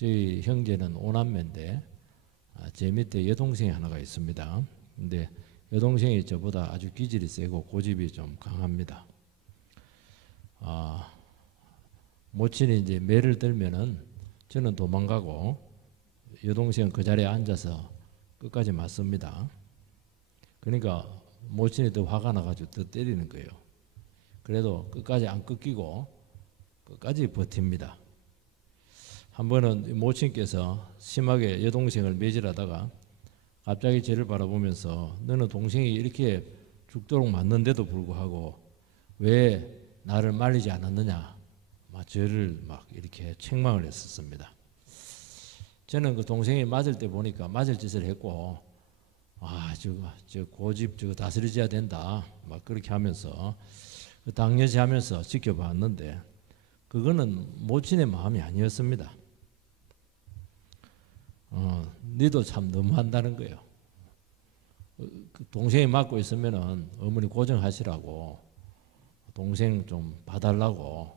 저희 형제는 5남매인데 제 밑에 여동생이 하나가 있습니다. 근데 여동생이 저보다 아주 기질이 세고 고집이 좀 강합니다. 모친이 이제 매를 들면은 저는 도망가고 여동생은 그 자리에 앉아서 끝까지 맞습니다. 그러니까 모친이 더 화가 나가지고 더 때리는 거예요. 그래도 끝까지 안 끊기고 끝까지 버팁니다. 한 번은 모친께서 심하게 여동생을 매질하다가 갑자기 저를 바라보면서 너는 동생이 이렇게 죽도록 맞는데도 불구하고 왜 나를 말리지 않았느냐, 저를 막 이렇게 책망을 했었습니다. 저는 그 동생이 맞을 때 보니까 맞을 짓을 했고 저 고집 저거 다스려져야 된다 막 그렇게 하면서 당연시하면서 지켜봤는데 그거는 모친의 마음이 아니었습니다. 니도 참 너무한다는 거예요. 동생이 맞고 있으면은 어머니 고정하시라고 동생 좀 봐달라고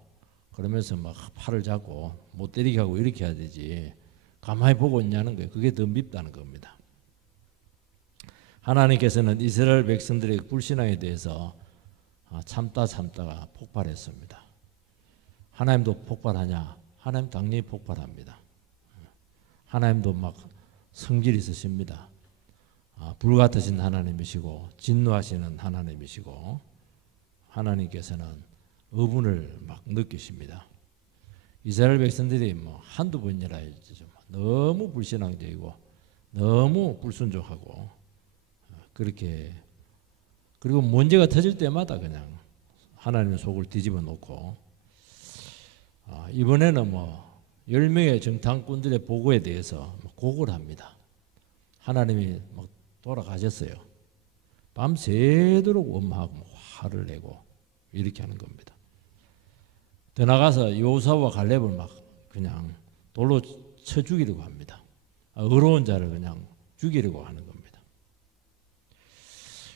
그러면서 막 팔을 잡고 못 때리게 하고 이렇게 해야 되지 가만히 보고 있냐는 거예요. 그게 더 밉다는 겁니다. 하나님께서는 이스라엘 백성들의 불신앙에 대해서 참다가 폭발했습니다. 하나님도 폭발하냐? 하나님 당연히 폭발합니다. 하나님도 막 성질이 있으십니다. 불같으신 하나님이시고 진노하시는 하나님이시고 하나님께서는 어분을 막 느끼십니다. 이스라엘 백성들이 뭐 한두 번이라 너무 불신앙적이고 너무 불순종하고 그렇게 그리고 문제가 터질 때마다 그냥 하나님의 속을 뒤집어 놓고 이번에는 10명의 정탐꾼들의 보고에 대해서 고고를 합니다. 하나님이 막 돌아가셨어요. 밤새도록 원망하고 화를 내고 이렇게 하는 겁니다. 더 나가서 여호수아와 갈렙을 막 그냥 돌로 쳐 죽이려고 합니다. 의로운 자를 그냥 죽이려고 하는 겁니다.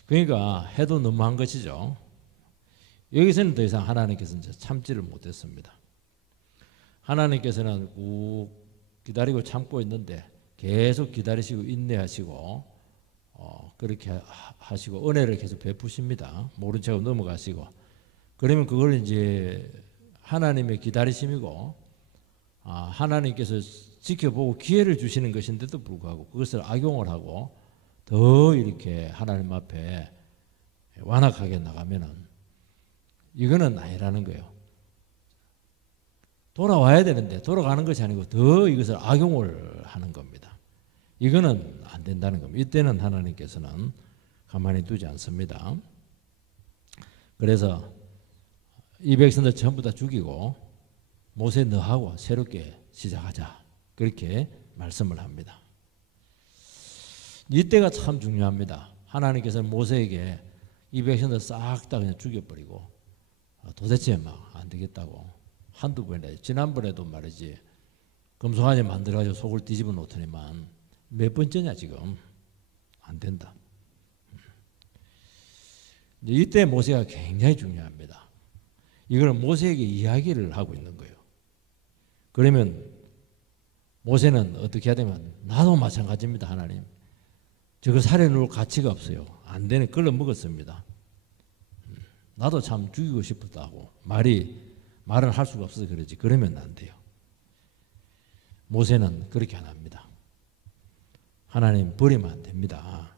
그러니까 해도 너무한 것이죠. 여기서는 더 이상 하나님께서는 참지를 못했습니다. 하나님께서는 꾹 기다리고 참고 있는데 계속 기다리시고 인내하시고 그렇게 하시고 은혜를 계속 베푸십니다. 모른 척하고 넘어가시고 그러면 그걸 이제 하나님의 기다리심이고 하나님께서 지켜보고 기회를 주시는 것인데도 불구하고 그것을 악용을 하고 더 이렇게 하나님 앞에 완악하게 나가면은 이거는 아니라는 거예요. 돌아와야 되는데 돌아가는 것이 아니고 더 이것을 악용을 하는 겁니다. 이거는 안 된다는 겁니다. 이때는 하나님께서는 가만히 두지 않습니다. 그래서 이 백성들 전부 다 죽이고 모세 너하고 새롭게 시작하자 그렇게 말씀을 합니다. 이때가 참 중요합니다. 하나님께서는 모세에게 이 백성들 싹 다 그냥 죽여버리고 도대체 막 안 되겠다고 한두 번이나 지난번에도 말이지 금송아지 만들어가지고 속을 뒤집어 놓더니만 몇 번째냐 지금 안 된다. 이때 모세가 굉장히 중요합니다. 이걸 모세에게 이야기를 하고 있는 거예요. 그러면 모세는 어떻게 해야 되면 나도 마찬가지입니다. 하나님 저거 살해놓을 가치가 없어요. 안 되네. 걸러 먹었습니다. 나도 참 죽이고 싶었다고 말을 할 수가 없어서 그러지. 그러면 안 돼요. 모세는 그렇게 안 합니다. 하나님 버리면 안 됩니다.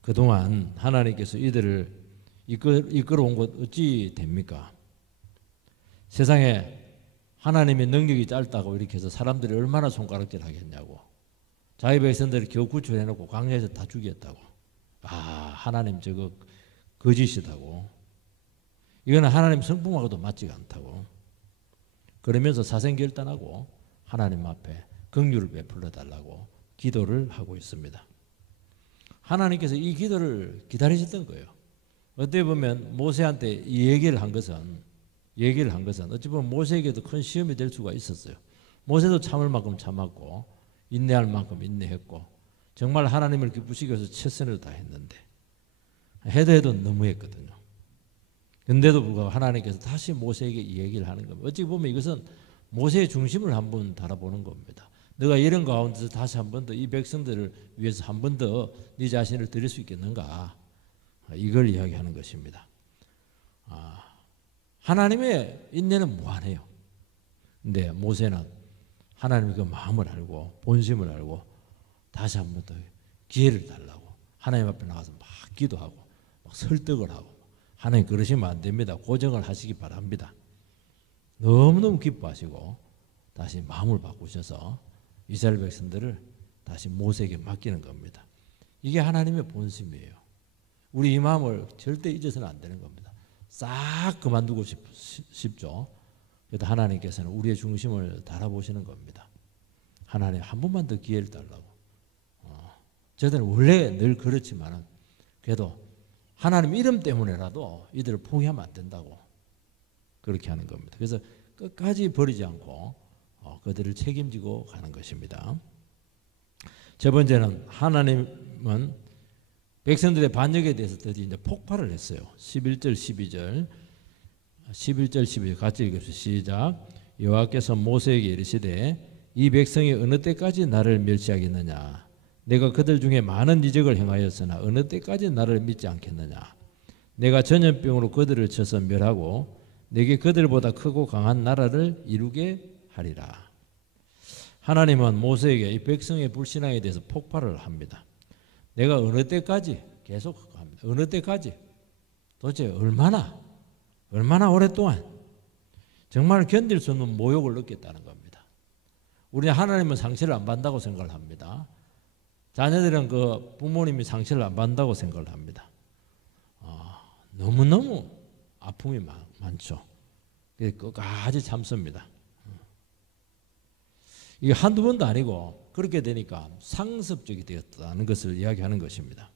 그동안 하나님께서 이들을 이끌어온 것 어찌 됩니까? 세상에 하나님의 능력이 짧다고 이렇게 해서 사람들이 얼마나 손가락질 하겠냐고. 자기 백성들을 겨우 구출해놓고 광야에서 다 죽였다고. 하나님 저거 거짓이다고. 이거는 하나님 성품하고도 맞지가 않다고. 그러면서 사생결단하고 하나님 앞에 긍휼을 베풀어 달라고 기도를 하고 있습니다. 하나님께서 이 기도를 기다리셨던 거예요. 어떻게 보면 모세한테 이 얘기를 한 것은 어찌 보면 모세에게도 큰 시험이 될 수가 있었어요. 모세도 참을 만큼 참았고 인내할 만큼 인내했고 정말 하나님을 기쁘시게 해서 최선을 다했는데 해도 너무했거든요. 근데도 불구하고 하나님께서 다시 모세에게 이 얘기를 하는 겁니다. 어찌 보면 이것은 모세의 중심을 한번 달아보는 겁니다. 너가 이런 가운데서 다시 한 번 더 이 백성들을 위해서 한 번 더 네 자신을 드릴 수 있겠는가? 이걸 이야기하는 것입니다. 하나님의 인내는 무한해요. 근데 모세는 하나님의 그 마음을 알고 본심을 알고 다시 한 번 더 기회를 달라고 하나님 앞에 나가서 막 기도하고 막 설득을 하고, 하나님 그러시면 안 됩니다. 고정을 하시기 바랍니다. 너무너무 기뻐하시고 다시 마음을 바꾸셔서 이스라엘 백성들을 다시 모세에게 맡기는 겁니다. 이게 하나님의 본심이에요. 우리 이 마음을 절대 잊어서는 안 되는 겁니다. 싹 그만두고 싶죠. 그래도 하나님께서는 우리의 중심을 달아보시는 겁니다. 하나님 한 번만 더 기회를 달라고. 저들은 원래 늘 그렇지만은 그래도 하나님 이름 때문에라도 이들을 포기하면 안 된다고 그렇게 하는 겁니다. 그래서 끝까지 버리지 않고 그들을 책임지고 가는 것입니다. 세 번째는 하나님은 백성들의 반역에 대해서 드디어 이제 폭발을 했어요. 11절 12절 같이 읽읍시다. 시작. 여호와께서 모세에게 이르시되 이 백성이 어느 때까지 나를 멸시하겠느냐? 내가 그들 중에 많은 이적을 행하였으나 어느 때까지 나를 믿지 않겠느냐? 내가 전염병으로 그들을 쳐서 멸하고 내게 그들보다 크고 강한 나라를 이루게 하리라. 하나님은 모세에게 이 백성의 불신앙에 대해서 폭발을 합니다. 내가 어느 때까지 계속 합니다. 어느 때까지? 도대체 얼마나 오랫동안 정말 견딜 수 없는 모욕을 느꼈다는 겁니다. 우리는 하나님은 상처를 안 받는다고 생각을 합니다. 자녀들은 그 부모님이 상처를 안 받는다고 생각을 합니다. 너무너무 아픔이 많죠. 끝까지 참습니다. 이게 한두 번도 아니고 그렇게 되니까 상습적이 되었다는 것을 이야기하는 것입니다.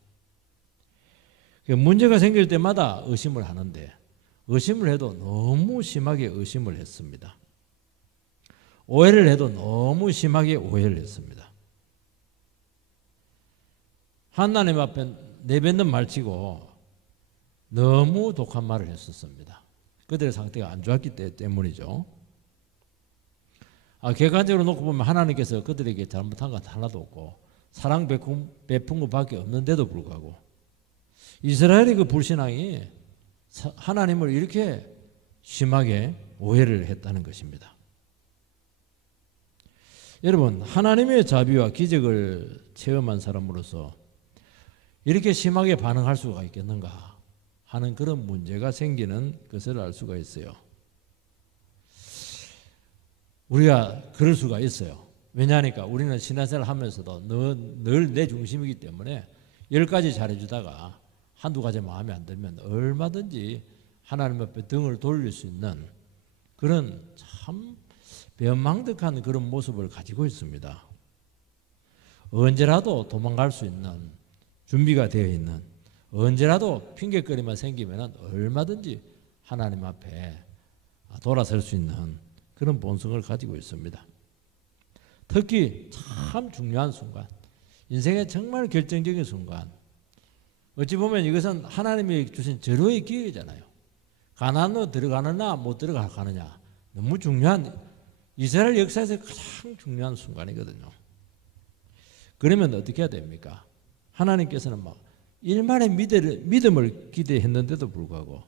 문제가 생길 때마다 의심을 하는데 의심을 해도 너무 심하게 의심을 했습니다. 오해를 해도 너무 심하게 오해를 했습니다. 하나님 앞에 내뱉는 말치고 너무 독한 말을 했었습니다. 그들의 상태가 안 좋았기 때문이죠. 객관적으로 놓고 보면 하나님께서 그들에게 잘못한 건 하나도 없고 사랑 베푼 것밖에 없는데도 불구하고 이스라엘의 그 불신앙이 하나님을 이렇게 심하게 오해를 했다는 것입니다. 여러분, 하나님의 자비와 기적을 체험한 사람으로서 이렇게 심하게 반응할 수가 있겠는가 하는 그런 문제가 생기는 것을 알 수가 있어요. 우리가 그럴 수가 있어요. 왜냐하니까 우리는 신앙생활을 하면서도 늘 내 중심이기 때문에 10가지 잘해주다가 한두 가지 마음에 안 들면 얼마든지 하나님 앞에 등을 돌릴 수 있는 그런 참 변망득한 그런 모습을 가지고 있습니다. 언제라도 도망갈 수 있는 준비가 되어 있는, 언제라도 핑계거리만 생기면 얼마든지 하나님 앞에 돌아설 수 있는 그런 본성을 가지고 있습니다. 특히 참 중요한 순간, 인생의 정말 결정적인 순간, 어찌 보면 이것은 하나님이 주신 절호의 기회잖아요. 가나안으로 들어가느냐 못 들어가느냐, 너무 중요한, 이스라엘 역사에서 가장 중요한 순간이거든요. 그러면 어떻게 해야 됩니까? 하나님께서는 막 일만의 믿음을 기대했는데도 불구하고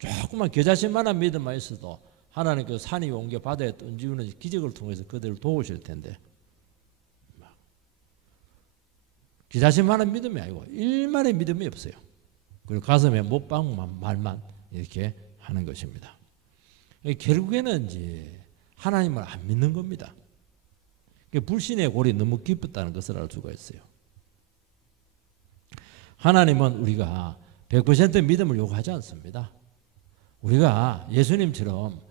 조금만 겨자씨만한 믿음만 있어도 하나님께서 산이 옮겨 바다에 던지는 기적을 통해서 그들을 도우실 텐데 겨자씨만한 믿음이 아니고 일만의 믿음이 없어요. 그리고 가슴에 못 박는 말만 이렇게 하는 것입니다. 결국에는 이제 하나님을 안 믿는 겁니다. 불신의 골이 너무 깊었다는 것을 알 수가 있어요. 하나님은 우리가 100% 믿음을 요구하지 않습니다. 우리가 예수님처럼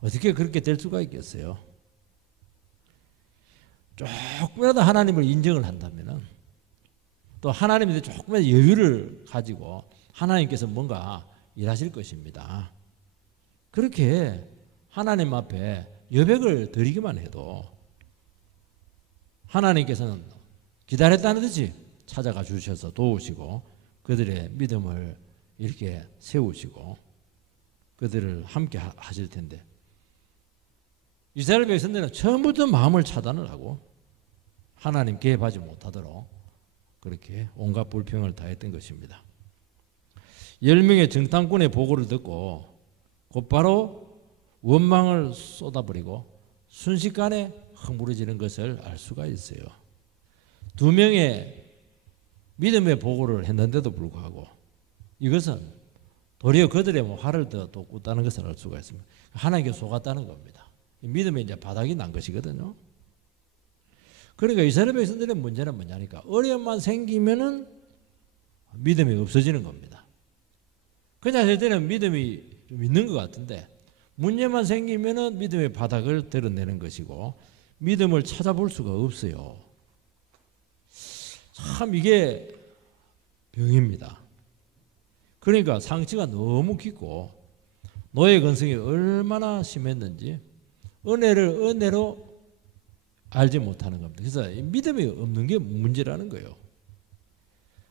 어떻게 그렇게 될 수가 있겠어요? 조금이라도 하나님을 인정을 한다면 또 하나님에 대해 조금의 여유를 가지고 하나님께서 뭔가 일하실 것입니다. 그렇게 하나님 앞에 여백을 드리기만 해도 하나님께서는 기다렸다는 듯이 찾아가 주셔서 도우시고 그들의 믿음을 이렇게 세우시고 그들을 함께 하실 텐데 이스라엘 백성들은 처음부터 마음을 차단을 하고 하나님 개입하지 못하도록 그렇게 온갖 불평을 다했던 것입니다. 10명의 정탐꾼의 보고를 듣고 곧바로 원망을 쏟아버리고 순식간에 허물어지는 것을 알 수가 있어요. 2명의 믿음의 보고를 했는데도 불구하고 이것은 도리어 그들의 화를 더 돋구다는 것을 알 수가 있습니다. 하나님께 속았다는 겁니다. 믿음의 이제 바닥이 난 것이거든요. 그러니까 이스라엘 백성들의 문제는 뭐냐니까 어려움만 생기면은 믿음이 없어지는 겁니다. 그냥 할 때는 믿음이 좀 있는 것 같은데 문제만 생기면은 믿음의 바닥을 드러내는 것이고 믿음을 찾아볼 수가 없어요. 참 이게 병입니다. 그러니까 상처가 너무 깊고 노예 근성이 얼마나 심했는지 은혜를 은혜로 알지 못하는 겁니다. 그래서 믿음이 없는 게 문제라는 거예요.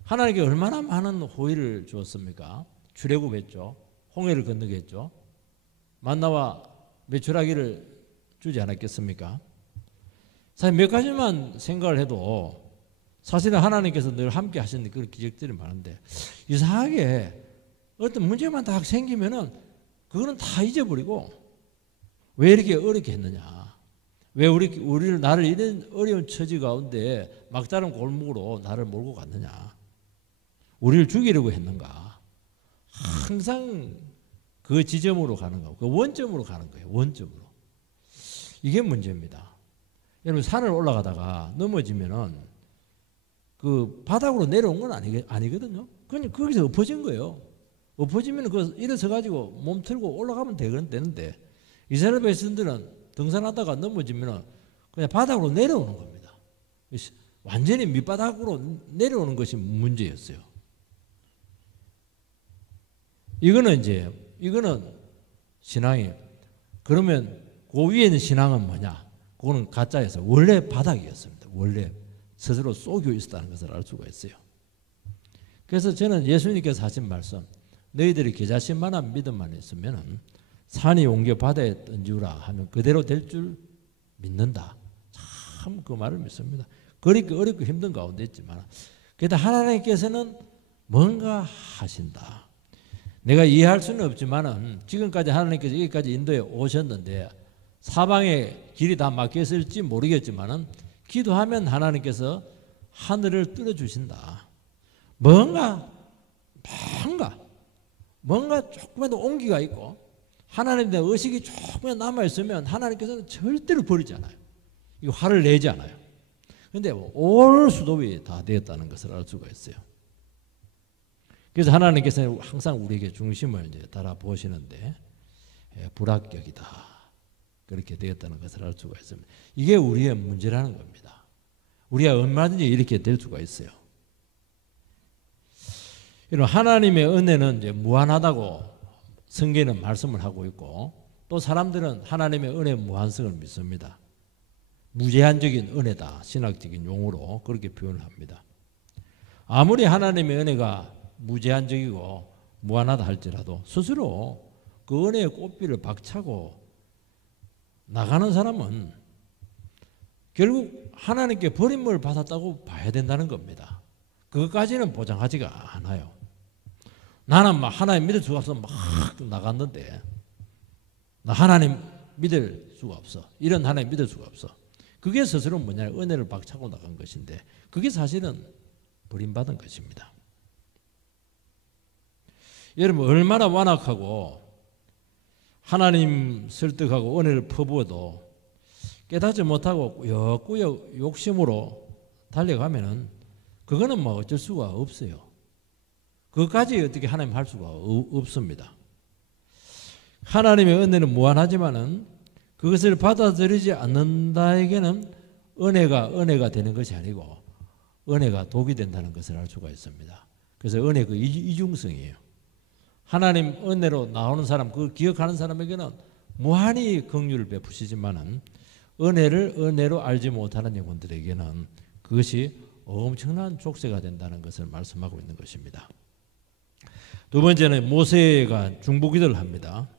하나님께 얼마나 많은 호의를 주었습니까? 출애굽했죠. 홍해를 건너게 했죠. 만나와 메추라기를 주지 않았겠습니까? 사실 몇 가지만 생각을 해도 사실은 하나님께서 늘 함께 하시는 그런 기적들이 많은데 이상하게 어떤 문제만 딱 생기면은 그거는 다 잊어버리고 왜 이렇게 어렵게 했느냐? 왜 나를 이런 어려운 처지 가운데 막다른 골목으로 나를 몰고 갔느냐? 우리를 죽이려고 했는가? 항상 그 지점으로 가는 거고 그 원점으로 가는 거예요. 원점으로. 이게 문제입니다. 여러분 산을 올라가다가 넘어지면은 그 바닥으로 내려온 건 아니거든요. 그냥 거기서 엎어진 거예요. 엎어지면 그 일어서 가지고 몸 틀고 올라가면 되는데 이스라엘 백성들은 등산하다가 넘어지면 그냥 바닥으로 내려오는 겁니다. 완전히 밑바닥으로 내려오는 것이 문제였어요. 이거는 신앙이에요. 그러면 그 위에 있는 신앙은 뭐냐? 그거는 가짜에서 원래 바닥이었습니다. 원래 스스로 쏘겨 있었다는 것을 알 수가 있어요. 그래서 저는 예수님께서 하신 말씀, 너희들이 겨자씨만한 믿음만 있으면 산이 옮겨 바다에 던지우라 하면 그대로 될 줄 믿는다. 참 그 말을 믿습니다. 그렇게 어렵고 힘든 가운데 있지만 그래도 하나님께서는 뭔가 하신다. 내가 이해할 수는 없지만은 지금까지 하나님께서 여기까지 인도에 오셨는데 사방에 길이 다 막혀 있을지 모르겠지만은 기도하면 하나님께서 하늘을 뚫어주신다. 뭔가 조금이라도 온기가 있고 하나님에 대한 의식이 조금이라도 남아있으면 하나님께서는 절대로 버리지 않아요. 이거 화를 내지 않아요. 그런데 올 수도이 다 되었다는 것을 알 수가 있어요. 그래서 하나님께서는 항상 우리에게 중심을 이제 달아보시는데 불합격이다. 그렇게 되었다는 것을 알 수가 있습니다. 이게 우리의 문제라는 겁니다. 우리가 얼마든지 이렇게 될 수가 있어요. 하나님의 은혜는 이제 무한하다고 성경에는 말씀을 하고 있고 또 사람들은 하나님의 은혜의 무한성을 믿습니다. 무제한적인 은혜다. 신학적인 용어로 그렇게 표현을 합니다. 아무리 하나님의 은혜가 무제한적이고 무한하다 할지라도 스스로 그 은혜의 꽃비를 박차고 나가는 사람은 결국 하나님께 버림을 받았다고 봐야 된다는 겁니다. 그것까지는 보장하지가 않아요. 나는 막 하나님 믿을 수가 없어 막 나갔는데 나 하나님 믿을 수가 없어. 이런 하나님 믿을 수가 없어. 그게 스스로 뭐냐 은혜를 박차고 나간 것인데 그게 사실은 버림받은 것입니다. 여러분 얼마나 완악하고 하나님 설득하고 은혜를 퍼부어도 깨닫지 못하고 꾸역꾸역 욕심으로 달려가면은 그거는 뭐 어쩔 수가 없어요. 그것까지 어떻게 하나님 할 수가 없습니다. 하나님의 은혜는 무한하지만은 그것을 받아들이지 않는다에게는 은혜가 되는 것이 아니고 은혜가 독이 된다는 것을 알 수가 있습니다. 그래서 은혜 그 이중성이에요. 하나님 은혜로 나오는 사람, 그걸 기억하는 사람에게는 무한히 긍휼을 베푸시지만은 은혜를 은혜로 알지 못하는 영혼들에게는 그것이 엄청난 족쇄가 된다는 것을 말씀하고 있는 것입니다. 두 번째는 모세가 중보기도를 합니다.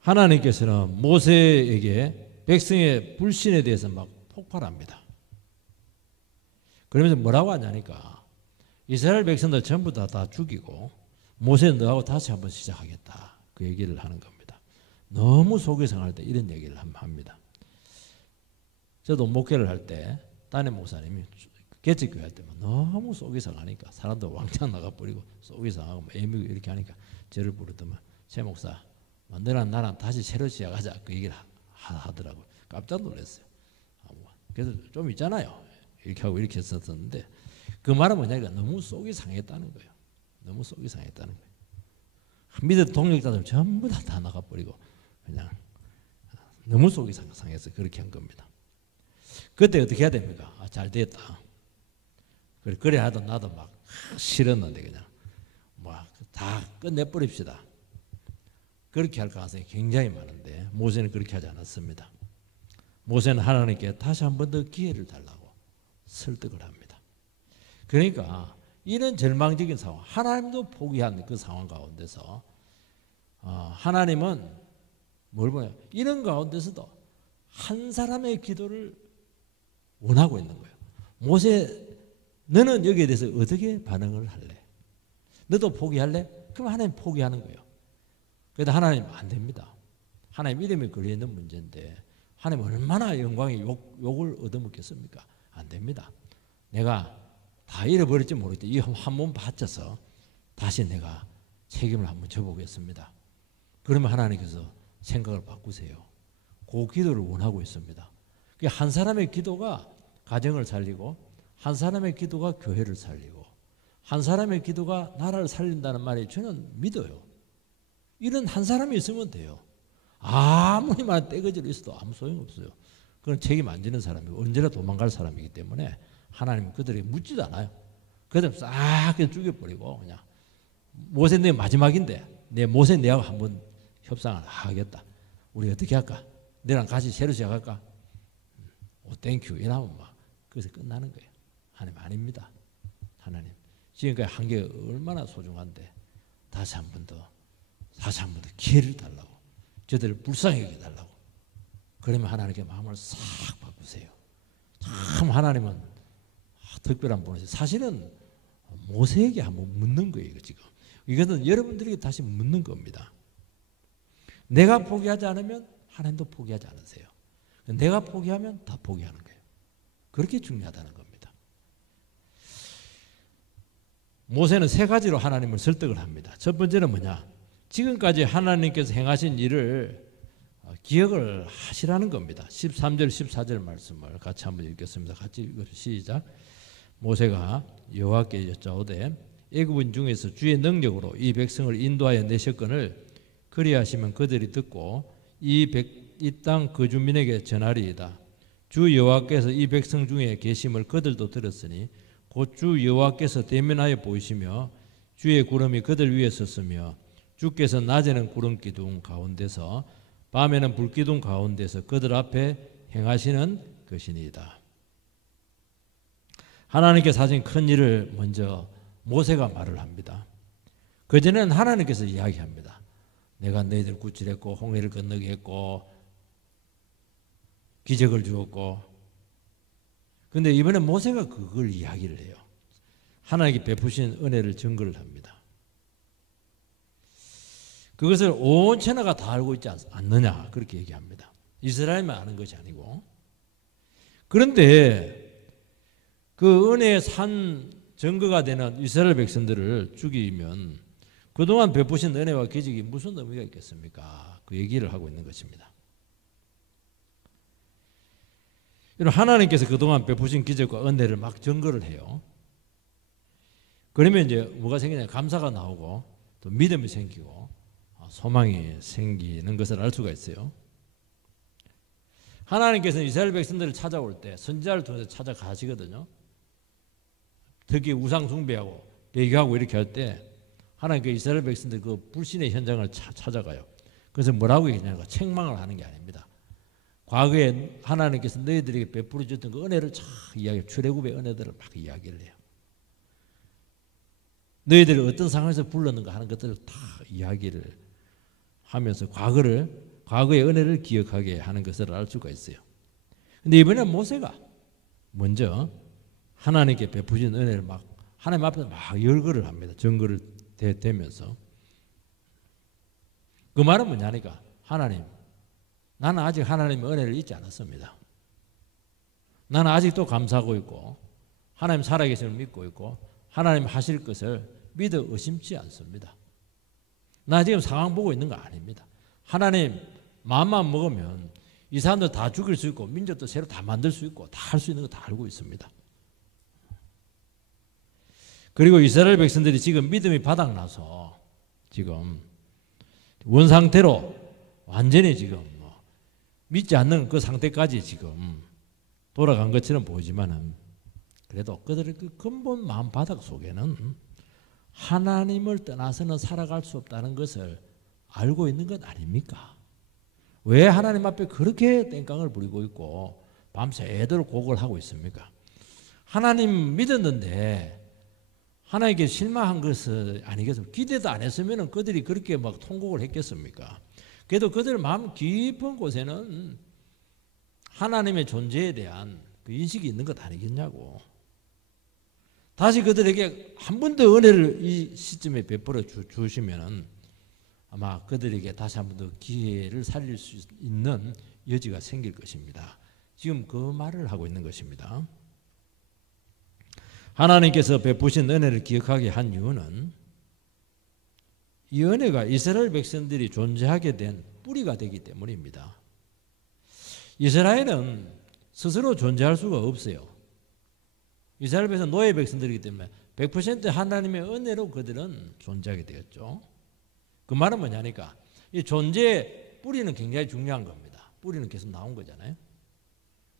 하나님께서는 모세에게 백성의 불신에 대해서 막 폭발합니다. 그러면서 뭐라고 하냐니까 이스라엘 백성들 전부 다 죽이고 모세 너하고 다시 한번 시작하겠다. 그 얘기를 하는 겁니다. 너무 속이 상할 때 이런 얘기를 합니다. 저도 목회를 할 때 담임 목사님이 개척교회 할 때만 너무 속이 상하니까 사람들 왕창 나가버리고 속이 상하고 애미고 이렇게 하니까 저를 부르더만 최 목사 너랑 나랑 다시 새로 시작하자 그 얘기를 하더라고요. 깜짝 놀랐어요. 그래서 좀 있잖아요. 이렇게 하고 이렇게 했었는데 그 말은 뭐냐니까 너무 속이 상했다는 거예요. 너무 속이 상했다는 거예요. 믿은 동력자들 전부 다 나가버리고 그냥 너무 속이 상해서 그렇게 한 겁니다. 그때 어떻게 해야 됩니까? 잘 됐다. 그래 하던 나도 막 싫었는데 그냥 막 다 끝내버립시다. 그렇게 할 가능성이 굉장히 많은데 모세는 그렇게 하지 않았습니다. 모세는 하나님께 다시 한 번 더 기회를 달라고 설득을 합니다. 그러니까 이런 절망적인 상황, 하나님도 포기한 그 상황 가운데서 하나님은 뭘 보냐? 이런 가운데서도 한 사람의 기도를 원하고 있는 거예요. 모세, 너는 여기에 대해서 어떻게 반응을 할래? 너도 포기할래? 그럼 하나님 포기하는 거예요. 그래도 하나님 안 됩니다. 하나님 이름이 걸려있는 문제인데 하나님 얼마나 영광의 욕을 얻어먹겠습니까? 안 됩니다. 내가 다 잃어버릴지 모르겠다. 이 한 몸 바쳐서 다시 내가 책임을 한번 져보겠습니다. 그러면 하나님께서 생각을 바꾸세요. 그 기도를 원하고 있습니다. 한 사람의 기도가 가정을 살리고 한 사람의 기도가 교회를 살리고 한 사람의 기도가 나라를 살린다는 말이 저는 믿어요. 이런 한 사람이 있으면 돼요. 아무리 많은 떼거지로 있어도 아무 소용없어요. 그건 책임 안 지는 사람이고 언제나 도망갈 사람이기 때문에 하나님은 그들에게 묻지도 않아요. 그들 싹 그냥 죽여버리고 그냥 모세 내 마지막인데 모세 내하고 한번 협상을 하겠다. 우리 어떻게 할까? 너랑 같이 새로 시작할까? 오 땡큐 이러면 막 그래서 끝나는 거예요. 하나님 아닙니다. 하나님 지금까지 한 게 얼마나 소중한데 다시 한 번 더 기회를 달라고 저들을 불쌍히 여겨달라고 그러면 하나님께 마음을 싹 바꾸세요. 참 하나님은 특별한 분이세요. 사실은 모세에게 한번 묻는 거예요. 지금 이것은 여러분들에게 다시 묻는 겁니다. 내가 포기하지 않으면 하나님도 포기하지 않으세요. 내가 포기하면 다 포기하는 거예요. 그렇게 중요하다는 겁니다. 모세는 세 가지로 하나님을 설득을 합니다. 첫 번째는 뭐냐? 지금까지 하나님께서 행하신 일을 기억을 하시라는 겁니다. 13절 14절 말씀을 같이 한번 읽겠습니다. 같이 읽어주시죠. 시작. 모세가 여호와께 여짜오되 애굽인 중에서 주의 능력으로 이 백성을 인도하여 내셨거늘 그리하시면 그들이 듣고 이 땅 거주민에게 전하리이다. 주 여호와께서 이 백성 중에 계심을 그들도 들었으니 곧 주 여호와께서 대면하여 보이시며 주의 구름이 그들 위에 섰으며 주께서 낮에는 구름 기둥 가운데서 밤에는 불 기둥 가운데서 그들 앞에 행하시는 것이니이다. 하나님께서 하신 큰 일을 먼저 모세가 말을 합니다. 그전에는 하나님께서 이야기합니다. 내가 너희들 구출했고 홍해를 건너게 했고 기적을 주었고 그런데 이번에 모세가 그걸 이야기를 해요. 하나님께 베푸신 은혜를 증거를 합니다. 그것을 온 천하가 다 알고 있지 않느냐 그렇게 얘기합니다. 이스라엘만 아는 것이 아니고 그런데 그 은혜의 산 증거가 되는 이스라엘 백성들을 죽이면 그동안 베푸신 은혜와 기적이 무슨 의미가 있겠습니까? 그 얘기를 하고 있는 것입니다. 하나님께서 그동안 베푸신 기적과 은혜를 막 증거를 해요. 그러면 이제 뭐가 생기냐? 감사가 나오고 또 믿음이 생기고 소망이 생기는 것을 알 수가 있어요. 하나님께서는 이스라엘 백성들을 찾아올 때 선지자를 통해서 찾아가시거든요. 특히 우상 숭배하고 배교하고 이렇게 할 때 하나님께서 이스라엘 백성들 그 불신의 현장을 찾아가요. 그래서 뭐라고 얘기하냐면 책망을 하는 게 아닙니다. 과거에 하나님께서 너희들에게 베풀어 줬던 그 은혜를 이야기해요. 출애굽의 은혜들을 막 이야기를 해요. 너희들이 어떤 상황에서 불렀는가 하는 것들을 다 이야기를 하면서 과거의 은혜를 기억하게 하는 것을 알 수가 있어요. 근데 이번에 모세가 먼저 하나님께 베푸신 은혜를 막 하나님 앞에서 막 열거를 합니다. 증거를 대면서. 그 말은 뭐냐니까 하나님, 나는 아직 하나님의 은혜를 잊지 않았습니다. 나는 아직도 감사하고 있고 하나님 살아계심을 믿고 있고 하나님 하실 것을 믿어 의심치 않습니다. 나 지금 상황 보고 있는 거 아닙니다. 하나님 마음만 먹으면 이 사람들 다 죽일 수 있고 민족도 새로 다 만들 수 있고 다 할 수 있는 거 다 알고 있습니다. 그리고 이스라엘 백성들이 지금 믿음이 바닥나서 지금 원상태로 완전히 지금 믿지 않는 그 상태까지 지금 돌아간 것처럼 보이지만은 그래도 그들의 그 근본 마음 바닥 속에는 하나님을 떠나서는 살아갈 수 없다는 것을 알고 있는 것 아닙니까? 왜 하나님 앞에 그렇게 땡깡을 부리고 있고 밤새도록 곡을 하고 있습니까? 하나님 믿었는데 하나님께 실망한 것은 아니겠습니까? 기대도 안 했으면 그들이 그렇게 막 통곡을 했겠습니까? 그래도 그들 마음 깊은 곳에는 하나님의 존재에 대한 그 인식이 있는 것 아니겠냐고. 다시 그들에게 한 번 더 은혜를 이 시점에 베풀어 주시면은 아마 그들에게 다시 한 번 더 기회를 살릴 수 있는 여지가 생길 것입니다. 지금 그 말을 하고 있는 것입니다. 하나님께서 베푸신 은혜를 기억하게 한 이유는 이 은혜가 이스라엘 백성들이 존재하게 된 뿌리가 되기 때문입니다. 이스라엘은 스스로 존재할 수가 없어요. 이스라엘 백성 노예 백성들이기 때문에 100% 하나님의 은혜로 그들은 존재하게 되었죠. 그 말은 뭐냐니까 이 존재의 뿌리는 굉장히 중요한 겁니다. 뿌리는 계속 나온 거잖아요.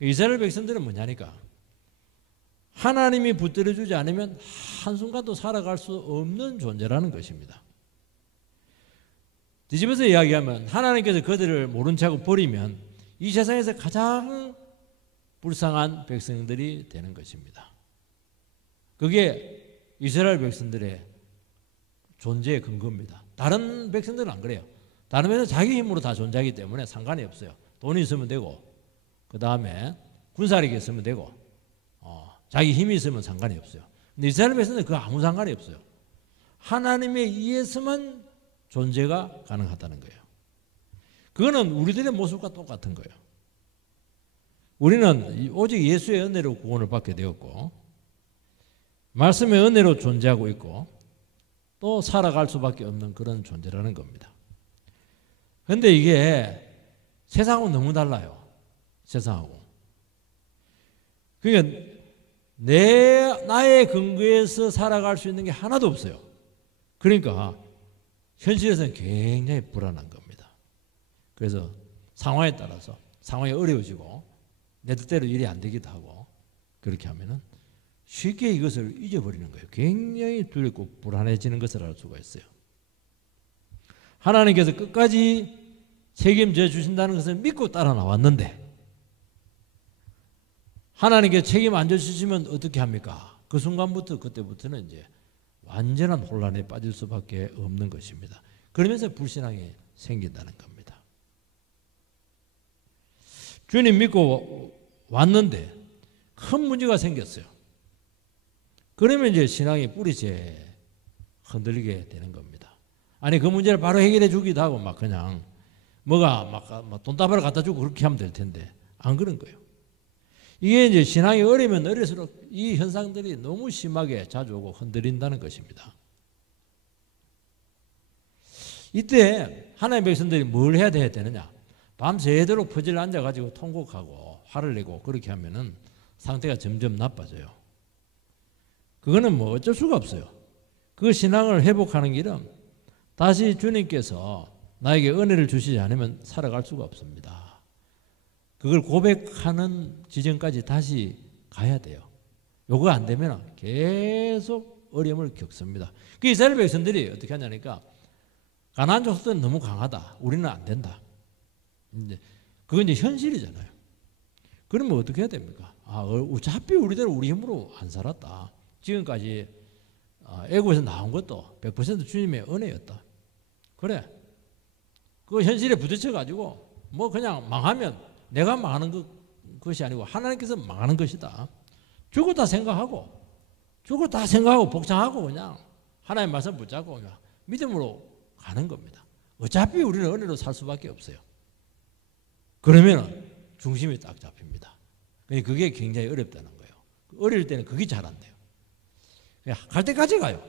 이스라엘 백성들은 뭐냐니까 하나님이 붙들어 주지 않으면 한순간도 살아갈 수 없는 존재라는 것입니다. 뒤집어서 이야기하면 하나님께서 그들을 모른 척하고 버리면 이 세상에서 가장 불쌍한 백성들이 되는 것입니다. 그게 이스라엘 백성들의 존재의 근거입니다. 다른 백성들은 안 그래요. 다른 백성은 자기 힘으로 다 존재하기 때문에 상관이 없어요. 돈이 있으면 되고 그 다음에 군사력이 있으면 되고 자기 힘이 있으면 상관이 없어요. 근데 이스라엘 백성은 그거 아무 상관이 없어요. 하나님에 의해서만 존재가 가능하다는 거예요. 그거는 우리들의 모습과 똑같은 거예요. 우리는 오직 예수의 은혜로 구원을 받게 되었고 말씀의 은혜로 존재하고 있고 또 살아갈 수밖에 없는 그런 존재라는 겁니다. 그런데 이게 세상하고 너무 달라요. 세상하고. 그러니까 나의 근거에서 살아갈 수 있는 게 하나도 없어요. 그러니까 현실에서는 굉장히 불안한 겁니다. 그래서 상황에 따라서 상황이 어려워지고 내 뜻대로 일이 안 되기도 하고 그렇게 하면은 쉽게 이것을 잊어버리는 거예요. 굉장히 두렵고 불안해지는 것을 알 수가 있어요. 하나님께서 끝까지 책임져 주신다는 것을 믿고 따라 나왔는데 하나님께 책임 안 져주시면 어떻게 합니까? 그 순간부터 그때부터는 이제 완전한 혼란에 빠질 수밖에 없는 것입니다. 그러면서 불신앙이 생긴다는 겁니다. 주님 믿고 왔는데 큰 문제가 생겼어요. 그러면 이제 신앙의 뿌리째 흔들리게 되는 겁니다. 아니 그 문제를 바로 해결해 주기도 하고 막 그냥 뭐가 막 돈다발을 갖다 주고 그렇게 하면 될 텐데 안 그런 거예요. 이게 이제 신앙이 어리면 어릴수록 이 현상들이 너무 심하게 자주 오고 흔들린다는 것입니다. 이때 하나님의 백성들이 뭘 해야 되느냐? 밤새도록 퍼질러 앉아가지고 통곡하고 화를 내고 그렇게 하면은 상태가 점점 나빠져요. 그거는 뭐 어쩔 수가 없어요. 그 신앙을 회복하는 길은 다시 주님께서 나에게 은혜를 주시지 않으면 살아갈 수가 없습니다. 그걸 고백하는 지점까지 다시 가야 돼요. 요거 안 되면 계속 어려움을 겪습니다. 그 이스라엘 백성들이 어떻게 하냐니까 가나안 족속은 너무 강하다. 우리는 안 된다. 이제 그건 이제 현실이잖아요. 그러면 어떻게 해야 됩니까? 어차피 우리대로 우리 힘으로 안 살았다. 지금까지 애국에서 나온 것도 100% 주님의 은혜였다. 그래. 그 현실에 부딪혀 가지고 뭐 그냥 망하면 내가 망하는 것이 아니고 하나님께서 망하는 것이다. 주고 다 생각하고 복창하고 그냥 하나님 말씀 붙잡고 그냥 믿음으로 가는 겁니다. 어차피 우리는 은혜로 살 수밖에 없어요. 그러면 중심이 딱 잡힙니다. 그게 굉장히 어렵다는 거예요. 어릴 때는 그게 잘 안 돼요. 갈 때까지 가요.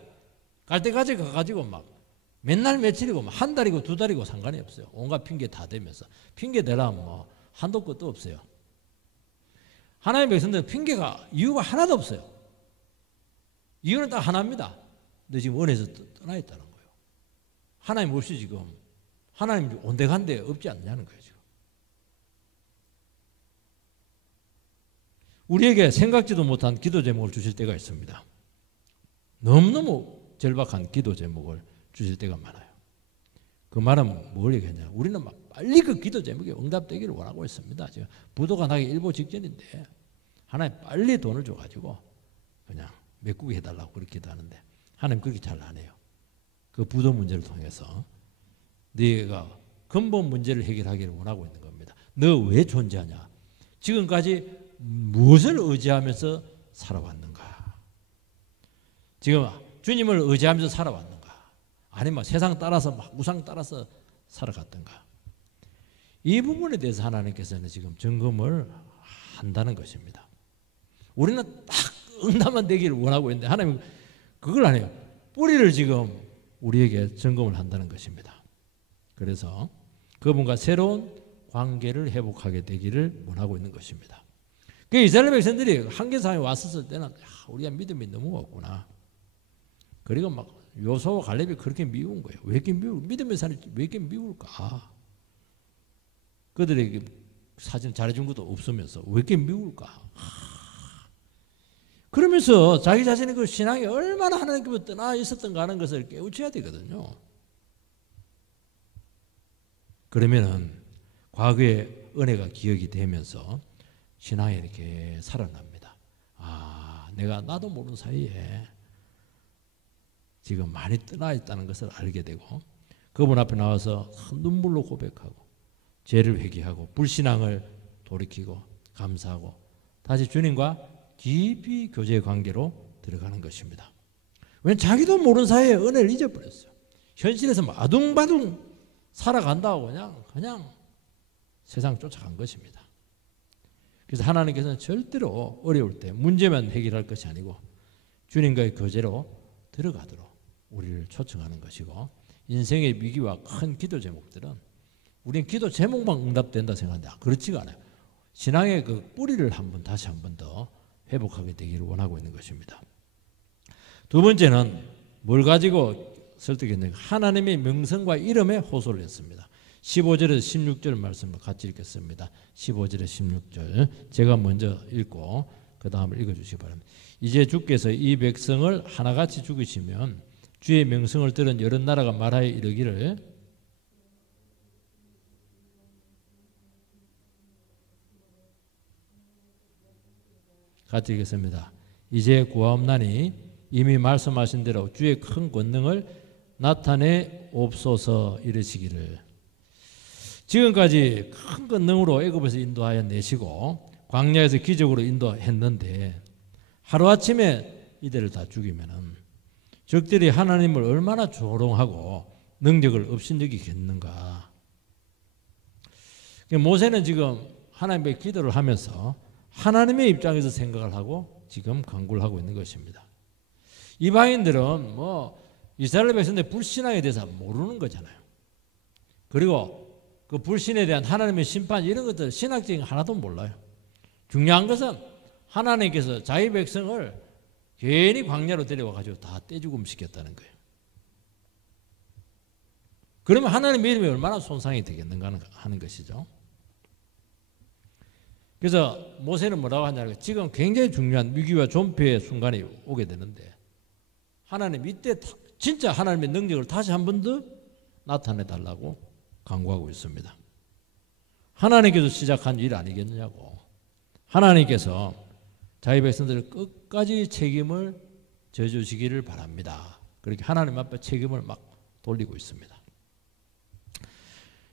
갈 때까지 가가지고 막 맨날 며칠이고 한 달이고 두 달이고 상관이 없어요. 온갖 핑계 다 대면서 핑계 대라면 뭐 한도 끝도 없어요. 하나님의 백성들은 핑계가 이유가 하나도 없어요. 이유는 딱 하나입니다. 너 지금 은혜에서 떠나 있다는 거예요. 하나님 없이 지금 하나님 온데간데 없지 않냐는 거예요. 지금 우리에게 생각지도 못한 기도 제목을 주실 때가 있습니다. 너무너무 절박한 기도 제목을 주실 때가 많아요. 그 말은 뭘 얘기하냐? 우리는 막 빨리 그 기도 제목에 응답되기를 원하고 있습니다. 지금 부도가 나기 일보 직전인데 하나님 빨리 돈을 줘가지고 그냥 메꾸게 해달라고 그렇게 기도하는데 하나님 그렇게 잘 안 해요. 그 부도 문제를 통해서 네가 근본 문제를 해결하기를 원하고 있는 겁니다. 너 왜 존재하냐? 지금까지 무엇을 의지하면서 살아왔는가? 지금 주님을 의지하면서 살아왔는가? 아니면 세상 따라서 막 우상 따라서 살아갔던가? 이 부분에 대해서 하나님께서는 지금 점검을 한다는 것입니다. 우리는 딱 응답만 되기를 원하고 있는데 하나님 그걸 안 해요. 뿌리를 지금 우리에게 점검을 한다는 것입니다. 그래서 그분과 새로운 관계를 회복하게 되기를 원하고 있는 것입니다. 그 이스라엘 백성들이 한계상에 왔었을 때는 우리가 믿음이 너무 없구나. 그리고 막 요소와 갈렙이 그렇게 미운 거예요. 왜 이렇게 믿음의 산이 왜 이렇게 미울까? 그들에게 사진 잘해준 것도 없으면서 왜 이렇게 미울까? 그러면서 자기 자신의 그 신앙이 얼마나 하나님께부터 떠나 있었던가 하는 것을 깨우쳐야 되거든요. 그러면은 과거의 은혜가 기억이 되면서 신앙이 이렇게 살아납니다. 내가 나도 모르는 사이에 지금 많이 떠나 있다는 것을 알게 되고 그분 앞에 나와서 눈물로 고백하고 죄를 회개하고 불신앙을 돌이키고 감사하고 다시 주님과 깊이 교제의 관계로 들어가는 것입니다. 왜냐하면 자기도 모르는 사이에 은혜를 잊어버렸어요. 현실에서 아둥바둥 살아간다고 그냥 세상 쫓아간 것입니다. 그래서 하나님께서는 절대로 어려울 때 문제만 해결할 것이 아니고 주님과의 교제로 들어가도록 우리를 초청하는 것이고 인생의 위기와 큰 기도 제목들은 우리는 기도 제목만 응답된다 생각하는데 그렇지가 않아요. 신앙의 그 뿌리를 다시 한 번 더 회복하게 되기를 원하고 있는 것입니다. 두 번째는 뭘 가지고 설득했는가? 하나님의 명성과 이름에 호소를 했습니다. 15절에서 16절 말씀을 같이 읽겠습니다. 15절에 16절 제가 먼저 읽고 그 다음을 읽어주시기 바랍니다. 이제 주께서 이 백성을 하나같이 죽이시면 주의 명성을 들은 여러 나라가 말하여 이르기를 같이 읽겠습니다. 이제 구하옵나니 이미 말씀하신 대로 주의 큰 권능을 나타내 옵소서 이르시기를. 지금까지 큰 권능으로 애굽에서 인도하여 내시고 광야에서 기적으로 인도했는데 하루아침에 이들을 다 죽이면은 적들이 하나님을 얼마나 조롱하고 능력을 업신여기겠는가. 모세는 지금 하나님의 기도를 하면서 하나님의 입장에서 생각을 하고 지금 간구를 하고 있는 것입니다. 이방인들은 이스라엘 백성들의 불신앙에 대해서 모르는 거잖아요. 그리고 그 불신에 대한 하나님의 심판 이런 것들 신학적인 하나도 몰라요. 중요한 것은 하나님께서 자기 백성을 괜히 광야로 데려와 가지고 다 떼죽음 시켰다는 거예요. 그러면 하나님의 이름이 얼마나 손상이 되겠는가 하는 것이죠. 그래서 모세는 뭐라고 하냐면 지금 굉장히 중요한 위기와 존폐의 순간이 오게 되는데 하나님 이때 진짜 하나님의 능력을 다시 한 번 더 나타내 달라고 간구하고 있습니다. 하나님께서 시작한 일 아니겠느냐고. 하나님께서 자기 백성들을 끝까지 책임을 져주시기를 바랍니다. 그렇게 하나님 앞에 책임을 막 돌리고 있습니다.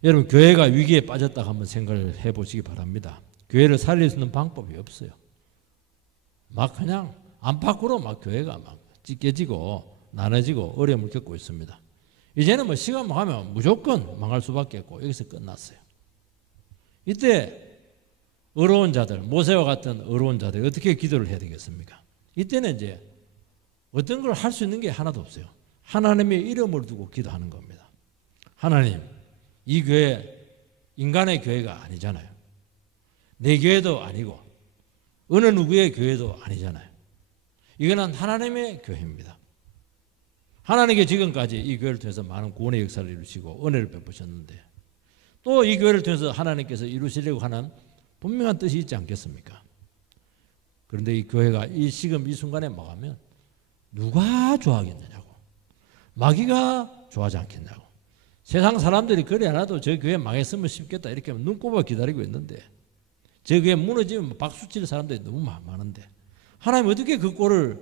여러분 교회가 위기에 빠졌다고 한번 생각을 해보시기 바랍니다. 교회를 살릴 수 있는 방법이 없어요. 막 그냥 안팎으로 막 교회가 막 찢겨지고 나눠지고 어려움을 겪고 있습니다. 이제는 뭐 시간만 가면 무조건 망할 수밖에 없고 여기서 끝났어요. 이때 어려운 자들, 모세와 같은 어려운 자들 어떻게 기도를 해야 되겠습니까? 이때는 이제 어떤 걸 할 수 있는 게 하나도 없어요. 하나님의 이름을 두고 기도하는 겁니다. 하나님, 이 교회 인간의 교회가 아니잖아요. 내 교회도 아니고 어느 누구의 교회도 아니잖아요. 이거는 하나님의 교회입니다. 하나님께 지금까지 이 교회를 통해서 많은 구원의 역사를 이루시고 은혜를 베푸셨는데 또 이 교회를 통해서 하나님께서 이루시려고 하는 분명한 뜻이 있지 않겠습니까? 그런데 이 교회가 지금 이 순간에 망하면 누가 좋아하겠느냐고, 마귀가 좋아하지 않겠냐고. 세상 사람들이 그래 않아도 저 교회 망했으면 쉽겠다 이렇게 눈꼽아 기다리고 있는데 저 교회 무너지면 박수 칠 사람들이 너무 많은데 하나님 어떻게 그 꼴을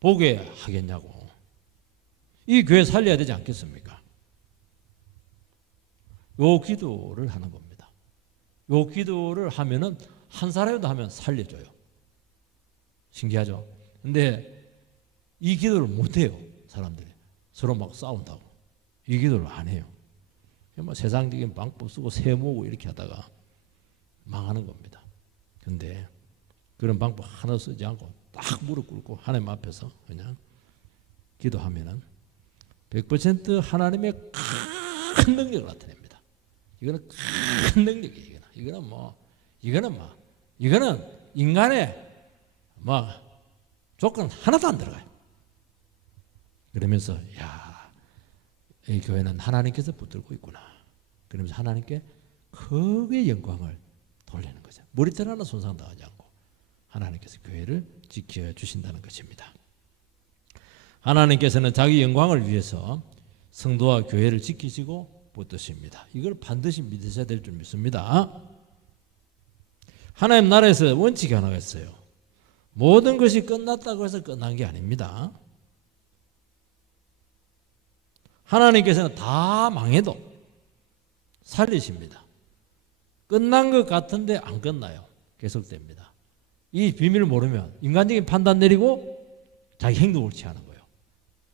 보게 하겠냐고. 이 교회 살려야 되지 않겠습니까? 요 기도를 하는 겁니다. 요 기도를 하면은 한 사람이라도 하면 살려줘요. 신기하죠? 근데 이 기도를 못 해요. 사람들이 서로 막 싸운다고 이 기도를 안 해요. 뭐 세상적인 방법 쓰고 세 모으고 이렇게 하다가 망하는 겁니다. 근데 그런 방법 하나 쓰지 않고 딱 무릎 꿇고 하나님 앞에서 그냥 기도하면은 100% 하나님의 큰 능력을 나타냅니다. 이거는 큰 능력이에요. 이거는 인간의 조건 하나도 안 들어가요. 그러면서 이 교회는 하나님께서 붙들고 있구나. 그러면서 하나님께 크게 영광을 돌리는 거죠. 머리털 하나 손상당하지 않고 하나님께서 교회를 지켜주신다는 것입니다. 하나님께서는 자기 영광을 위해서 성도와 교회를 지키시고 붙드십니다. 이걸 반드시 믿으셔야 될 줄 믿습니다. 하나님 나라에서 원칙이 하나가 있어요. 모든 것이 끝났다고 해서 끝난 게 아닙니다. 하나님께서는 다 망해도 살리십니다. 끝난 것 같은데 안 끝나요. 계속됩니다. 이 비밀을 모르면 인간적인 판단 내리고 자기 행동을 취하는 거예요.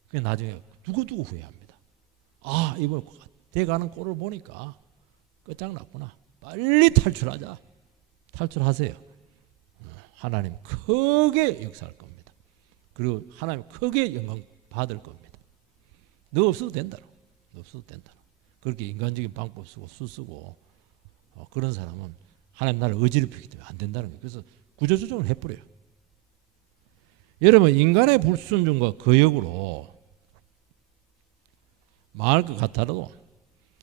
그게 나중에 두고두고 후회합니다. 이번 돼가는 꼴을 보니까 끝장났구나. 빨리 탈출하자. 탈출하세요. 하나님 크게 역사할 겁니다. 그리고 하나님 크게 영광 받을 겁니다. 너 없어도 된다. 너 없어도 된다. 그렇게 인간적인 방법 쓰고 수 쓰고 그런 사람은 하나님 나를 어지럽히기 때문에 안 된다는 거예요. 그래서 구조조정을 해버려요. 여러분 인간의 불순종과 거역으로 망할 것 같아도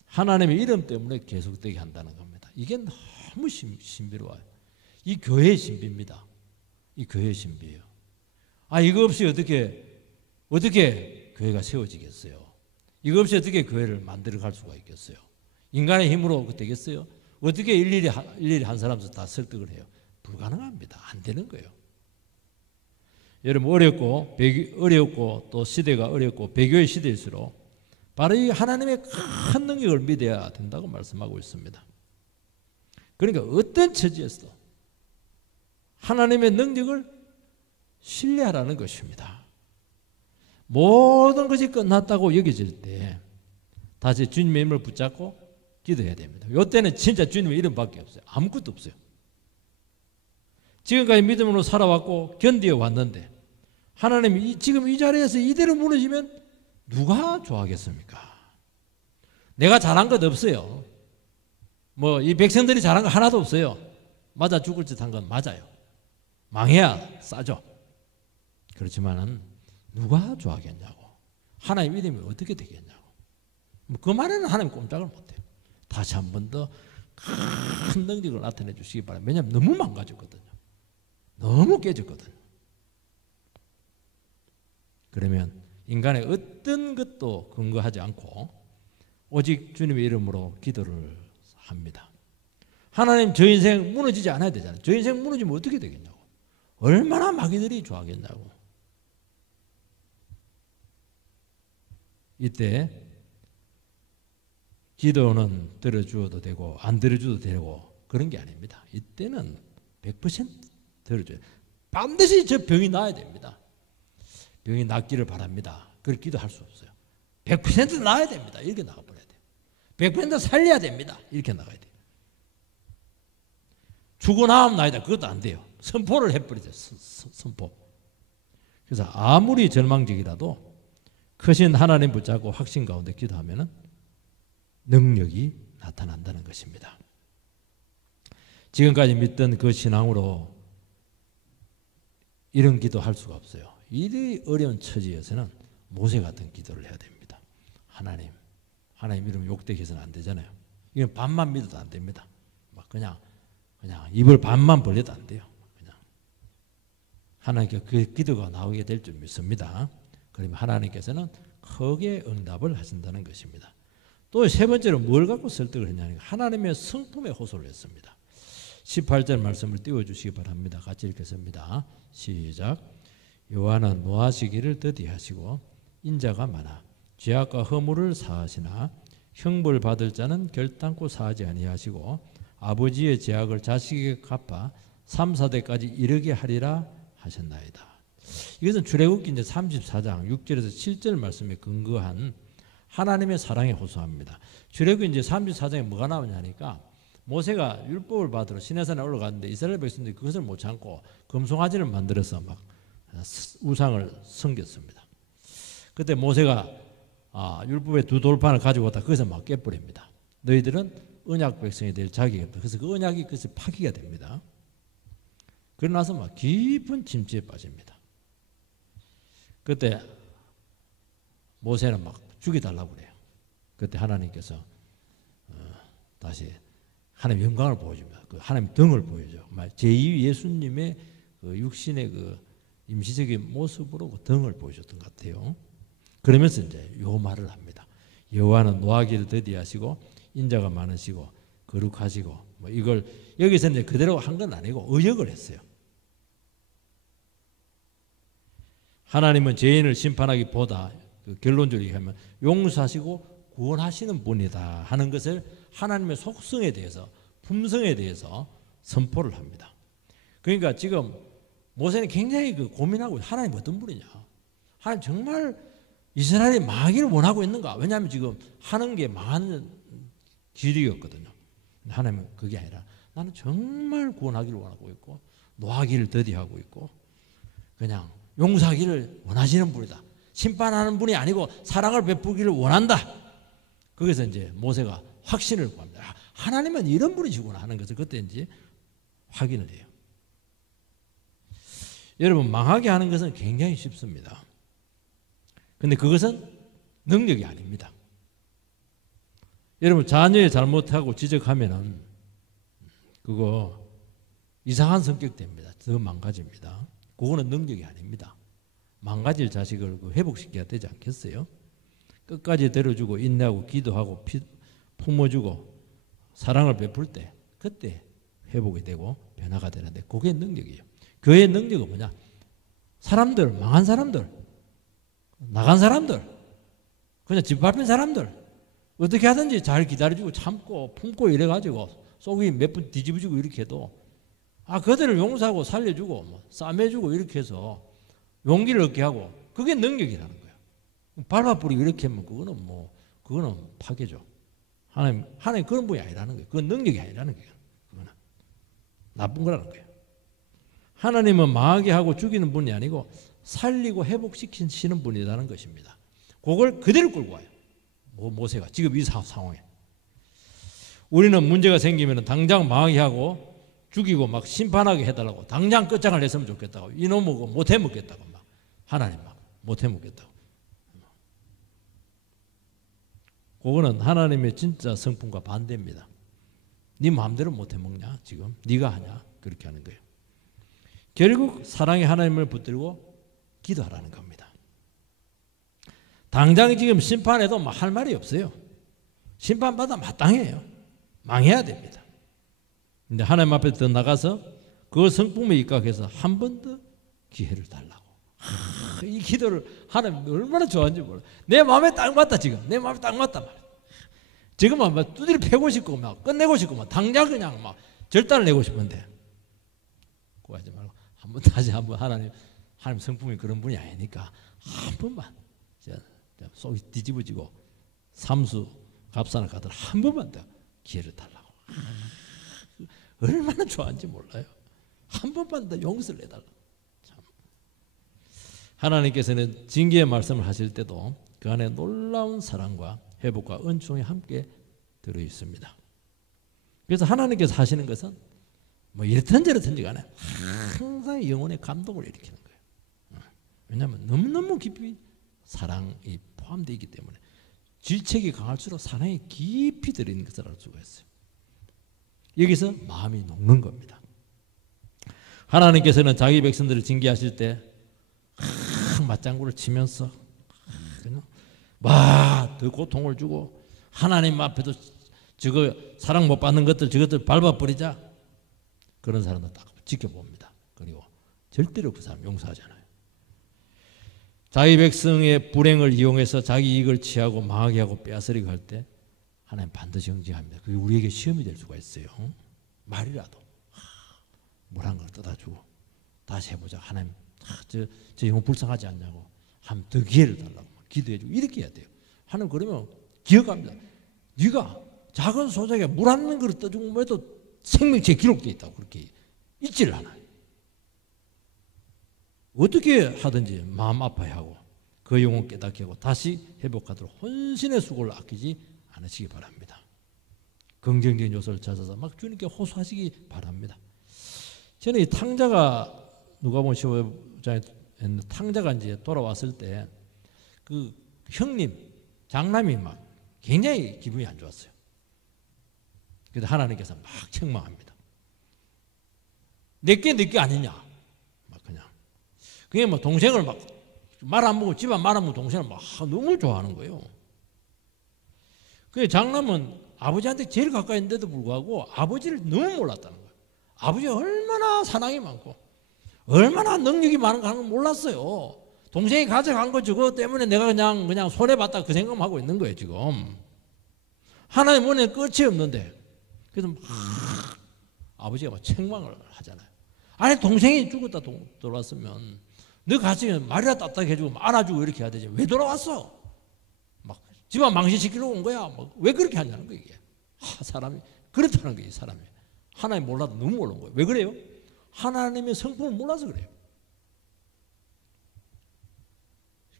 하나님의 이름 때문에 계속되게 한다는 겁니다. 이게 너무 신비로워요. 이 교회의 신비입니다. 이 교회의 신비예요. 이거 없이 어떻게 교회가 세워지겠어요? 이거 없이 어떻게 교회를 만들어 갈 수가 있겠어요? 인간의 힘으로 되겠어요? 어떻게 일일이 한 사람씩 다 설득을 해요? 불가능합니다. 안 되는 거예요. 여러분 어렵고 또 시대가 어렵고 배교의 시대일수록 바로 이 하나님의 큰 능력을 믿어야 된다고 말씀하고 있습니다. 그러니까 어떤 처지에서도 하나님의 능력을 신뢰하라는 것입니다. 모든 것이 끝났다고 여겨질 때 다시 주님의 이름을 붙잡고 기도해야 됩니다. 이때는 진짜 주님의 이름밖에 없어요. 아무것도 없어요. 지금까지 믿음으로 살아왔고 견디어 왔는데 하나님이 지금 이 자리에서 이대로 무너지면 누가 좋아하겠습니까? 내가 잘한 것 없어요. 이 백성들이 잘한 거 하나도 없어요. 맞아 죽을 듯 한 건 맞아요. 망해야 싸죠. 그렇지만은 누가 좋아하겠냐고. 하나님 이름이 어떻게 되겠냐고. 그 말에는 하나님 꼼짝을 못해요. 다시 한 번 더 큰 능력을 나타내 주시기 바랍니다. 왜냐하면 너무 망가졌거든요. 너무 깨졌거든요. 그러면 인간의 어떤 것도 근거하지 않고 오직 주님의 이름으로 기도를 합니다. 하나님 저 인생 무너지지 않아야 되잖아요. 저 인생 무너지면 어떻게 되겠냐고. 얼마나 마귀들이 좋아하겠냐고. 이때 기도는 들어주어도 되고 안 들어줘도 되고 그런 게 아닙니다. 이때는 100% 들어줘요. 반드시 저 병이 나아야 됩니다. 병이 낫기를 바랍니다. 그렇게 기도할 수 없어요. 100% 나아야 됩니다. 이렇게 나가버려야 돼요. 100% 살려야 됩니다. 이렇게 나가야 돼요. 죽어 나오면 나이다. 그것도 안 돼요. 선포를 해버리죠. 선포. 그래서 아무리 절망적이라도 크신 하나님 붙잡고 확신 가운데 기도하면 능력이 나타난다는 것입니다. 지금까지 믿던 그 신앙으로 이런 기도할 수가 없어요. 이 어려운 처지에서는 모세 같은 기도를 해야 됩니다. 하나님 이름 욕되게 해서는 안 되잖아요. 이건 반만 믿어도 안 됩니다. 막 그냥 입을 반만 벌려도 안 돼요. 그냥 하나님께 그 기도가 나오게 될 줄 믿습니다. 그러면 하나님께서는 크게 응답을 하신다는 것입니다. 또 세 번째로 뭘 갖고 설득을 했냐면 하나님의 성품에 호소를 했습니다. 18절 말씀을 띄워주시기 바랍니다. 같이 읽겠습니다. 시작. 여호와는 노하시기를 더디하시고 인자가 많아 죄악과 허물을 사하시나 형벌 받을 자는 결단코 사하지 아니하시고 아버지의 죄악을 자식에게 갚아 3, 4대까지 이르게 하리라 하셨나이다. 이것은 출애굽기 이제 34장 6절에서 7절 말씀에 근거한 하나님의 사랑에 호소합니다. 출애굽기 이제 34장에 뭐가 나오냐니까 모세가 율법을 받으러 시내산에 올라갔는데 이스라엘 백성들이 그것을 못 참고 금송아지를 만들어서 막 우상을 섬겼습니다. 그때 모세가 율법의 두 돌판을 가지고 왔다 거기서 막 깨버립니다. 너희들은 언약 백성이 될 자격이 없다. 그래서 그 언약이 그것이 파기가 됩니다. 그러고 나서 막 깊은 침체에 빠집니다. 그때 모세는 막 죽여달라고 그래요. 그때 하나님께서 다시 하나님 영광을 보여줍니다. 그 하나님 등을 보여줘요. 제2 예수님의 그 육신의 그 임시적인 모습으로 그 등을 보여줬던 것 같아요. 그러면서 이제 요 말을 합니다. 여호와는 노하기를 더디하시고 인자가 많으시고 거룩하시고 뭐 이걸 여기서 이제 그대로 한 건 아니고 의역을 했어요. 하나님은 죄인을 심판하기보다 그 결론적으로 얘기하면 용서하시고 구원하시는 분이다 하는 것을 하나님의 속성에 대해서 품성에 대해서 선포를 합니다. 그러니까 지금 모세는 굉장히 그 고민하고 하나님 어떤 분이냐, 하나님 정말 이스라엘이 망하기를 원하고 있는가? 왜냐하면 지금 하는 게 망하는 길이었거든요. 하나님은 그게 아니라 나는 정말 구원하기를 원하고 있고 노하기를 더디하고 있고 그냥 용서하기를 원하시는 분이다. 심판하는 분이 아니고 사랑을 베푸기를 원한다. 거기서 이제 모세가 확신을 구합니다. 하나님은 이런 분이시구나 하는 것을 그때 이제 확인을 해요. 여러분 망하게 하는 것은 굉장히 쉽습니다. 근데 그것은 능력이 아닙니다. 여러분 자녀의 잘못하고 지적하면은 그거 이상한 성격 됩니다. 더 망가집니다. 그거는 능력이 아닙니다. 망가질 자식을 회복시켜야 되지 않겠어요? 끝까지 데려주고 인내하고 기도하고 품어주고 사랑을 베풀 때 그때 회복이 되고 변화가 되는데 그게 능력이에요. 교회의 능력은 뭐냐? 사람들, 망한 사람들, 나간 사람들, 그냥 집 밟힌 사람들 어떻게 하든지 잘 기다려주고 참고 품고 이래가지고 속이 몇 번 뒤집어지고 이렇게 해도 그들을 용서하고 살려주고 뭐 싸매주고 이렇게 해서 용기를 얻게 하고 그게 능력이라는 거예요. 밟아버리고 이렇게 하면 그거는 파괴죠. 하나님 그런 분이 아니라는 거예요. 그건 능력이 아니라는 거예요. 그거는 나쁜 거라는 거예요. 하나님은 망하게 하고 죽이는 분이 아니고 살리고 회복시키시는 분이라는 것입니다. 그걸 그대로 끌고 와요. 모세가 지금 이 상황에 우리는 문제가 생기면 당장 망하게 하고 죽이고 막 심판하게 해달라고 당장 끝장을 냈으면 좋겠다고 이놈은 못해 먹겠다고 막 하나님 막 못해 먹겠다고. 그거는 하나님의 진짜 성품과 반대입니다. 네 마음대로 못해 먹냐 지금 네가 하냐 그렇게 하는 거예요. 결국 사랑의 하나님을 붙들고 기도하라는 겁니다. 당장 지금 심판해도 할 말이 없어요. 심판받아 마땅해요. 망해야 됩니다. 근데 하나님 앞에 더 나가서 그 성품에 입각해서 한 번 더 기회를 달라고. 이 기도를 하나님 얼마나 좋아하는지 몰라. 내 마음에 딱 맞다 지금. 내 마음에 딱 맞다 말이야. 지금은 막 두드려 패고 싶고 막 끝내고 싶고 막 당장 그냥 막 절단을 내고 싶은데 그거 하지 말고 한 다시 한번 하나님 성품이 그런 분이 아니니까 한 번만 속이 뒤집어지고 삼수 갑산을 가더라 한 번만 더 기회를 달라고. 얼마나 좋아하는지 몰라요. 한 번만 더 용서를 해달라고. 참. 하나님께서는 징계의 말씀을 하실 때도 그 안에 놀라운 사랑과 회복과 은총이 함께 들어 있습니다. 그래서 하나님께서 하시는 것은 뭐 이렇든 저렇든 간에 항상 영혼의 감동을 일으키는 거예요. 왜냐하면 너무너무 깊이 사랑이 포함되어 있기 때문에 질책이 강할수록 사랑이 깊이 들어있는 것을 알 수가 있어요. 여기서 마음이 녹는 겁니다. 하나님께서는 자기 백성들을 징계하실 때 맞장구를 치면서 더 고통을 주고 하나님 앞에도 저거 사랑 못 받는 것들 저것들 밟아버리자 그런 사람들 딱 지켜봅니다. 그리고 절대로 그 사람 용서하잖아요. 자기 백성의 불행을 이용해서 자기 이익을 취하고 망하게 하고 빼앗으려고 할 때 하나님 반드시 정죄합니다. 그게 우리에게 시험이 될 수가 있어요. 말이라도 물 한 걸 떠다주고 다시 해보자. 하나님 저 영혼 불쌍하지 않냐고 한 더 기회를 달라고 기도해주고 이렇게 해야 돼요. 하나님 그러면 기억합니다. 네가 작은 소작에 물 한 그릇 떠주고 해도 생명체에 기록되어 있다고 그렇게 잊지를 않아요. 어떻게 하든지 마음 아파하고 그 영혼 깨닫게 하고 다시 회복하도록 혼신의 수고를 아끼지 않으시기 바랍니다. 긍정적인 요소를 찾아서 막 주님께 호소하시기 바랍니다. 저는 이 탕자가 누가복음 15장에 탕자가 이제 돌아왔을 때 그 형님 장남이 막 굉장히 기분이 안 좋았어요. 그래서 하나님께서 막 책망합니다. 내게 아니냐 막 그냥 막 동생을 막 말 안 먹고 집안 말 안 먹고 동생을 막 너무 좋아하는 거예요. 그 장남은 아버지한테 제일 가까이 있는데도 불구하고 아버지를 너무 몰랐다는 거예요. 아버지가 얼마나 사랑이 많고 얼마나 능력이 많은가 하는 걸 몰랐어요. 동생이 가져간 거 저거 때문에 내가 그냥 손해봤다 그 생각만 하고 있는 거예요 지금. 하나님 은혜 끝이 없는데 그래서 막 아버지가 막 책망을 하잖아요. 아니 동생이 죽었다 돌아왔으면 너 같이 말이라 따뜻하게 해주고 안아주고 이렇게 해야 되지 왜 돌아왔어? 막 집안 망신시키려고 온 거야. 왜 그렇게 하냐는 거예요 이게. 사람이 그렇다는 거예요. 사람이 하나님 몰라도 너무 모르는 거예요. 왜 그래요? 하나님의 성품을 몰라서 그래요.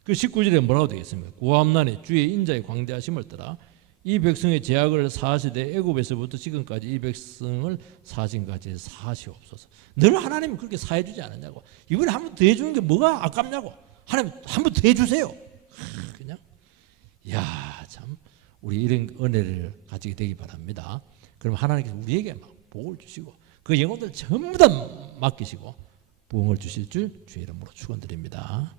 그 19절에 뭐라고 되겠습니까? 구함난이 주의 인자의 광대하심을 따라 이 백성의 제약을 사하시되 애굽에서부터 지금까지 이 백성을 사신까지 사시옵소서. 늘 하나님이 그렇게 사해주지 않았냐고. 이번에 한 번 더 해주는 게 뭐가 아깝냐고. 하나님 한 번 더 해주세요. 그냥 참 우리 이런 은혜를 가지게 되기 바랍니다. 그럼 하나님께서 우리에게 막 복을 주시고 그 영혼들 전부 다 맡기시고 부흥을 주실 줄 주의 이름으로 축원드립니다.